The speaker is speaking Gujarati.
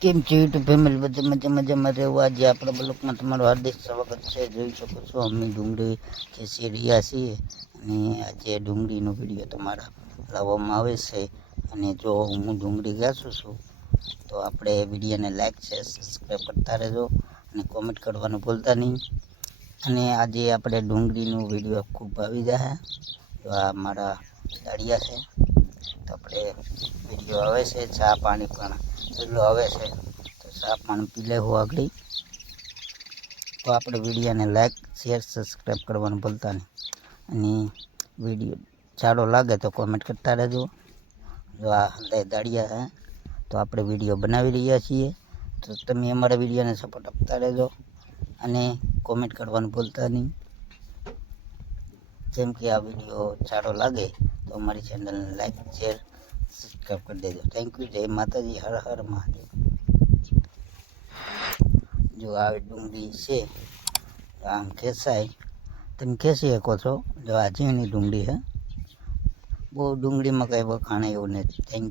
કેમ છે યુટ્યુબ ફેમિલી બધા મજામાં રહેવું। આજે આપણા બ્લોગમાં તમારું હાર્દિક સ્વાગત છે। જોઈ શકો છો અમે ડુંગળી ખેંચી રહ્યા છીએ અને આજે ડુંગળીનો વિડીયો તમારા લાવવામાં આવે છે। અને જો હું ડુંગળી ઘાસું છું તો આપણે વિડીયોને લાઈક છે સબસ્ક્રાઈબ કરતા રહેજો અને કોમેન્ટ કરવાનું ભૂલતા નહીં। અને આજે આપણે ડુંગળીનો વિડીયો ખૂબ આવી જાય। તો આ મારા દાળિયા છે તો આપણે વિડીયો આવે છે। ચા પાણી પણ એટલો આવે છે તો ચા પાણી પી લેવું આગળ। તો આપણે વિડીયોને લાઈક શેર સબસ્ક્રાઈબ કરવાનું ભૂલતા નહીં। અને વિડીયો સારો લાગે તો કોમેન્ટ કરતા રહેજો। જો આ દાળિયા છે તો આપણે વિડીયો બનાવી રહ્યા છીએ તો તમે અમારા વિડીયોને સપોર્ટ આપતા રહેજો અને કોમેન્ટ કરવાનું ભૂલતા નહીં। જેમ કે આ વિડીયો સારો લાગે તો અમારી ચેનલને લાઈક શેર સબસ્ક્રાઈબ કરી દેજો। Thank you. જય માતાજી, હર હર મહાદેવ। જો આ ડુંગળી છે આમ ખેંચાય તમે ખેંચી શકો છો। જો આ ઝીણી ડુંગળી છે, બહુ ડુંગળીમાં કંઈ વખાણ એવું નથી। થેન્ક